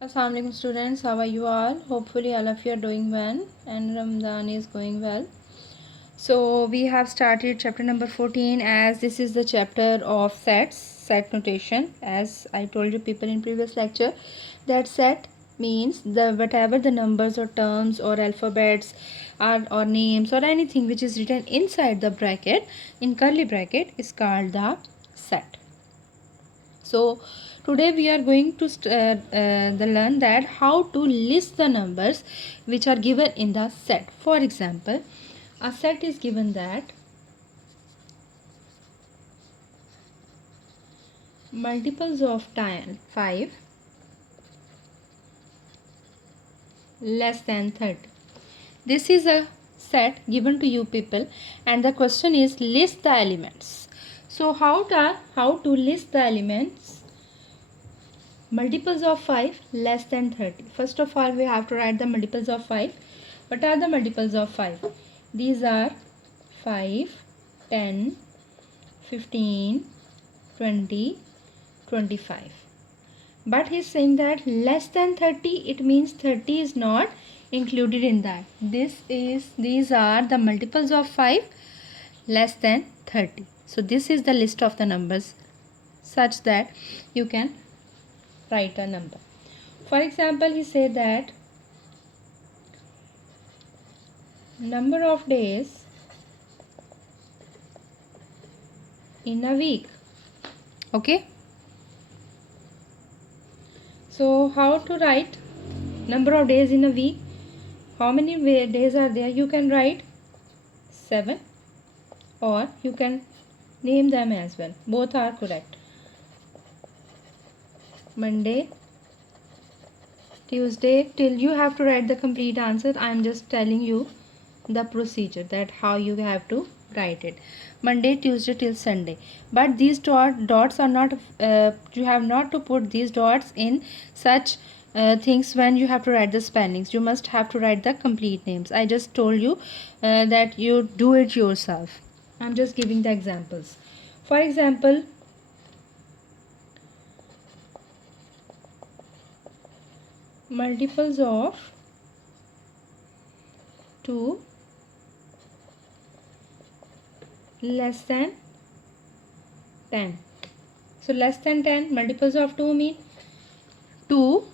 Assalamualaikum students, how are you all? Hopefully all of you are doing well and Ramadan is going well. So we have started chapter number 14, as this is the chapter of set notation. As I told you people in previous lecture, that set means the whatever the numbers or terms or alphabets or names or anything which is written inside the bracket in curly bracket is called the set. So today we are going to learn that how to list the numbers which are given in the set. For example, a set is given that multiples of 5 less than 30. This is a set given to you people, and the question is list the elements. So how to list the elements? Multiples of 5 less than 30. First of all, we have to write the multiples of 5. What are the multiples of 5? These are 5, 10, 15, 20, 25. But he is saying that less than 30, it means 30 is not included in that. These are the multiples of 5 less than 30. So this is the list of the numbers such that you can write a number. For example, he said that number of days in a week. Okay. So how to write number of days in a week? How many days are there? You can write 7 or you can name them as well. Both are correct. Monday, Tuesday, till you have to write the complete answer. I am just telling you the procedure, that how you have to write it. Monday, Tuesday till Sunday. But these dots are not, you have not to put these dots in such things when you have to write the spellings. You must have to write the complete names. I just told you that you do it yourself. I am just giving the examples. For example, multiples of 2 less than 10. So less than 10, multiples of 2 mean 2.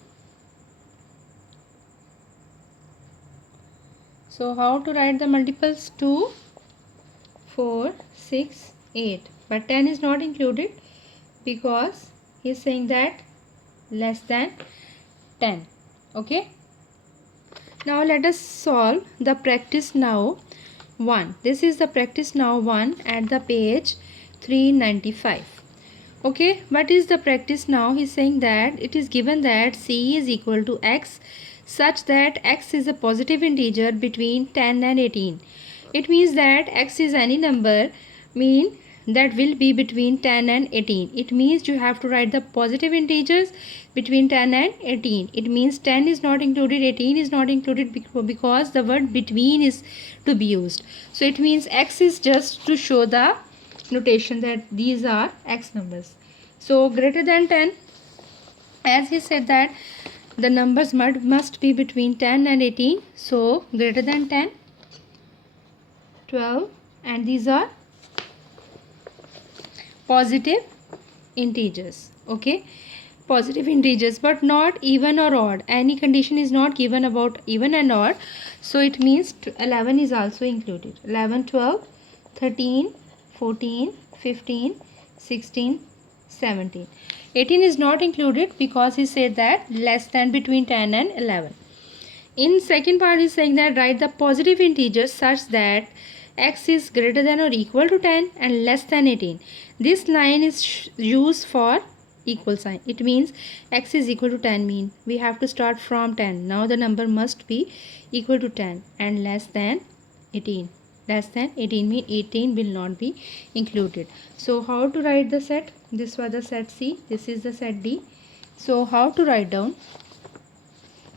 So how to write the multiples? 2, 4, 6, 8. But 10 is not included because he is saying that less than 10. Okay. Now let us solve the practice now 1. This is the practice now 1 at the page 395. Okay, what is the practice now? He is saying that it is given that C is equal to X such that X is a positive integer between 10 and 18. It means that X is any number that will be between 10 and 18. It means you have to write the positive integers between 10 and 18. It means 10 is not included, 18 is not included because the word between is to be used. So it means X is just to show the notation that these are X numbers. So greater than 10, as he said that the numbers must be between 10 and 18. So greater than 10, 12, and these are positive integers. Okay, positive integers, but not even or odd. Any condition is not given about even and odd. So it means 11 is also included. 11, 12, 13, 14, 15, 16, 17. 18 is not included because he said that less than between 10 and 11. In second part, he is saying that write the positive integers such that X is greater than or equal to 10 and less than 18. This line is used for equal sign. It means X is equal to 10 mean we have to start from 10. Now the number must be equal to 10 and less than 18. Less than 18 mean 18 will not be included. So how to write the set? This was the set C. This is the set D. So how to write down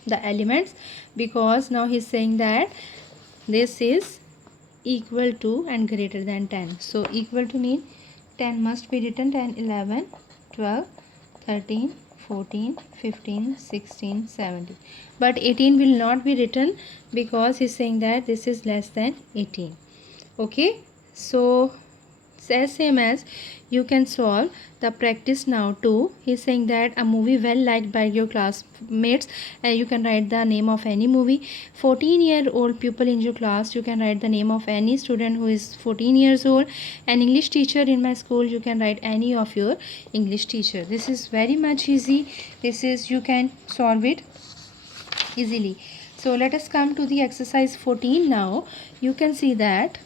the elements? Because now he is saying that this is equal to and greater than 10. So equal to mean 10 must be written 10, 11, 12, 13, 14, 15, 16, 17. But 18 will not be written because he's saying that this is less than 18. Okay, so as same as you can solve the practice now too. He's saying that a movie well liked by your classmates, and you can write the name of any movie. 14-year-old pupil in your class, you can write the name of any student who is 14 years old. An English teacher in my school, you can write any of your English teacher. This is very much easy. This is, you can solve it easily. So let us come to the exercise 14 now. You can see that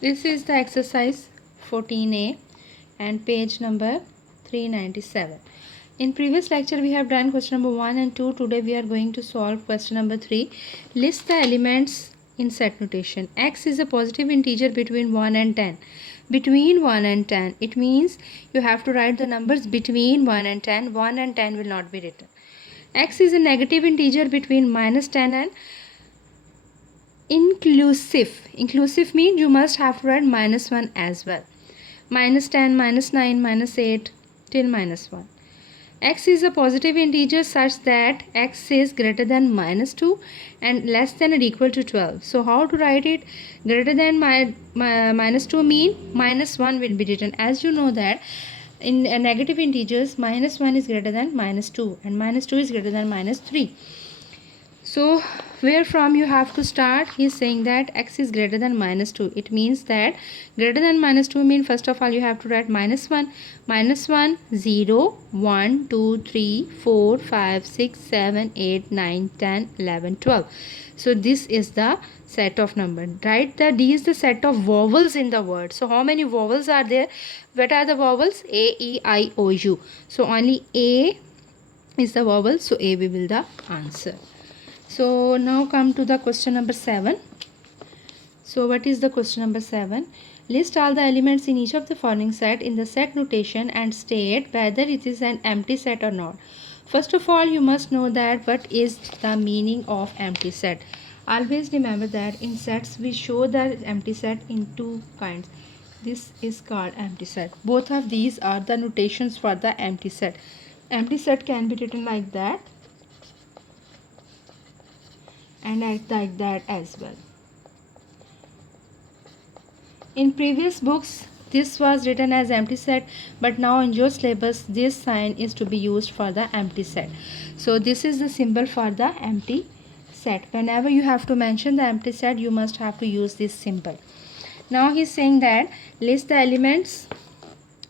this is the exercise 14a and page number 397. In previous lecture we have done question number 1 and 2. Today we are going to solve question number 3. List the elements in set notation. X is a positive integer between 1 and 10. Between 1 and 10. It means you have to write the numbers between 1 and 10. 1 and 10 will not be written. X is a negative integer between minus 10 and inclusive. Inclusive means you must have to write minus 1 as well. Minus 10, minus 9, minus 8 till minus 1. X is a positive integer such that x is greater than minus 2 and less than or equal to 12. So how to write it? Greater than minus 2 mean minus 1 will be written. As you know that in negative integers minus 1 is greater than minus 2 and minus 2 is greater than minus 3. So where from you have to start? He is saying that x is greater than minus 2. It means that greater than minus 2 means first of all you have to write minus 1. Minus 1, 0, 1, 2, 3, 4, 5, 6, 7, 8, 9, 10, 11, 12. So this is the set of number. Write that D is the set of vowels in the word. So how many vowels are there? What are the vowels? A, E, I, O, U. So only A is the vowel. So A will be the answer. So now come to the question number 7. So what is the question number 7? List all the elements in each of the following set in the set notation and state whether it is an empty set or not. First of all, you must know that what is the meaning of empty set. Always remember that in sets we show the empty set in two kinds. This is called empty set. Both of these are the notations for the empty set. Empty set can be written like that and like that as well. In previous books this was written as empty set, but now in your syllabus this sign is to be used for the empty set. So this is the symbol for the empty set. Whenever you have to mention the empty set, you must have to use this symbol. Now he is saying that list the elements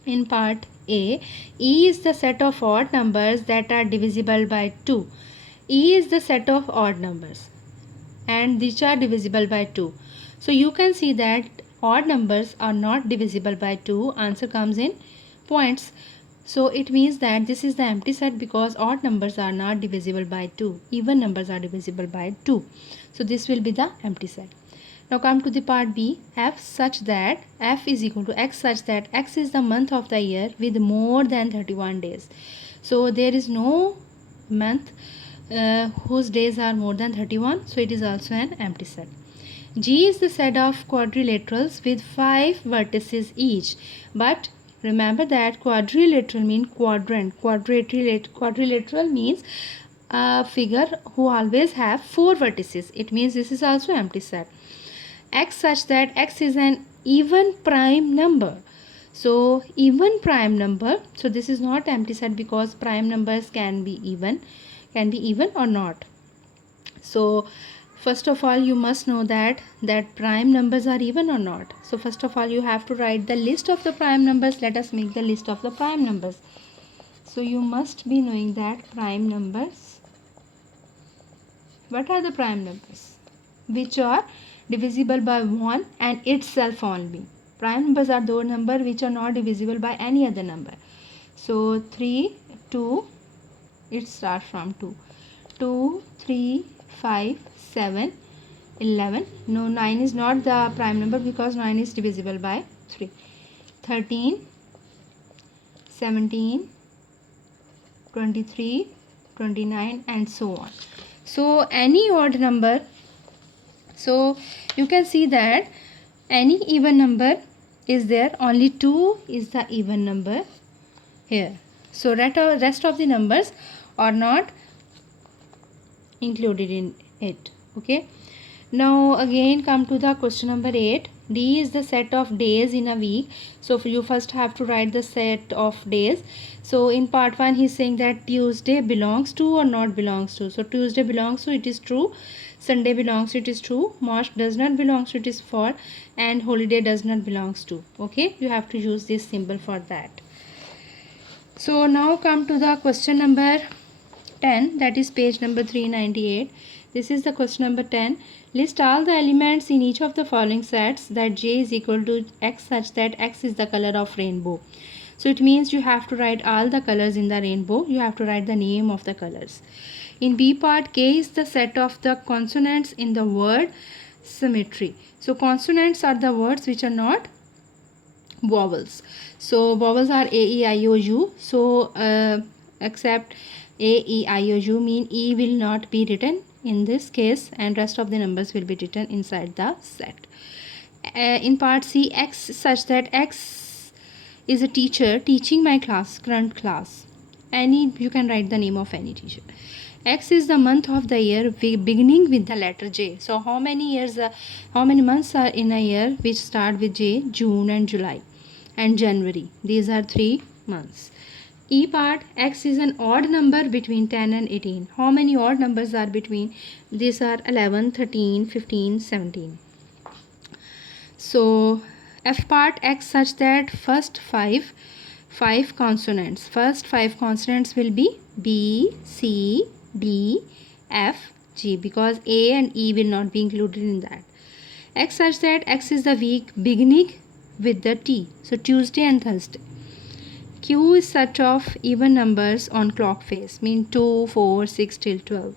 in part A. E is the set of odd numbers that are divisible by 2. E is the set of odd numbers and these are divisible by 2. So you can see that odd numbers are not divisible by 2. Answer comes in points. So it means that this is the empty set because odd numbers are not divisible by 2. Even numbers are divisible by 2. So this will be the empty set. Now come to the part B. F such that F is equal to X such that X is the month of the year with more than 31 days. So there is no month whose days are more than 31, so it is also an empty set. G is the set of quadrilaterals with 5 vertices each, but remember that quadrilateral means quadrant. Quadrilateral means a figure who always have 4 vertices. It means this is also empty set. X such that X is an even prime number. So even prime number, so this is not empty set because prime numbers can be even or not. So first of all you must know that prime numbers are even or not. So first of all you have to write the list of the prime numbers. Let us make the list of the prime numbers. So you must be knowing that prime numbers, what are the prime numbers? Which are divisible by 1 and itself only. Prime numbers are those numbers which are not divisible by any other number. So 3, 2, it starts from 2. 2, 3, 5, 7, 11. No, 9 is not the prime number because 9 is divisible by 3. 13, 17, 23, 29 and so on. So any odd number, so you can see that any even number is there, only 2 is the even number here. So rest of the numbers are not included in it. Okay, now again come to the question number 8. D is the set of days in a week. So you first have to write the set of days. So in part 1 he's saying that Tuesday belongs to or not belongs to. So Tuesday belongs to, it is true. Sunday belongs to, it is true. March does not belong to, it is false. And holiday does not belongs to. Okay, you have to use this symbol for that. So now come to the question number 10, that is page number 398. This is the question number 10. List all the elements in each of the following sets that j is equal to x such that x is the color of rainbow. So it means you have to write all the colors in the rainbow. You have to write the name of the colors. In B part, k is the set of the consonants in the word symmetry. So consonants are the words which are not vowels. So vowels are a, e, I, o, u. So except a, e, I, o, u mean e will not be written in this case, and rest of the numbers will be written inside the set. In part C, x such that x is a teacher teaching my class, current class. Any, you can write the name of any teacher. X is the month of the year beginning with the letter J. So how many months are in a year which start with J? June and July and January. These are 3 months. E part, x is an odd number between 10 and 18. How many odd numbers are between? These are 11, 13, 15, 17. So F part, x such that first five consonants. First 5 consonants will be B, C, D, F, G, because A and E will not be included in that. X such that x is the week beginning with the T. So Tuesday and Thursday. Q is set of even numbers on clock face, mean 2, 4, 6 till 12.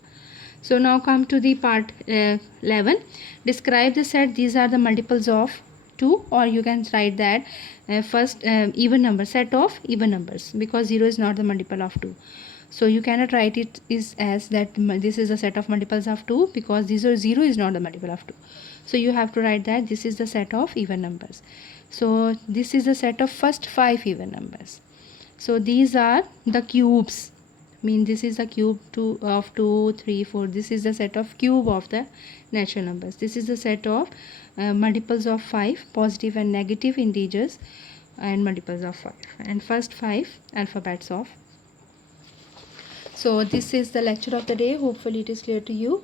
So now come to the part 11. Describe the set. These are the multiples of 2, or you can write that first even number, set of even numbers, because 0 is not the multiple of 2. So you cannot write it as that this is a set of multiples of 2, because 0 is not the multiple of 2. So you have to write that this is the set of even numbers. So this is the set of first 5 even numbers. So these are the cubes, mean this is the cube of 2, 3, 4. This is the set of cube of the natural numbers. This is the set of multiples of 5, positive and negative integers, and multiples of 5, and first 5 alphabets of. So this is the lecture of the day. Hopefully it is clear to you.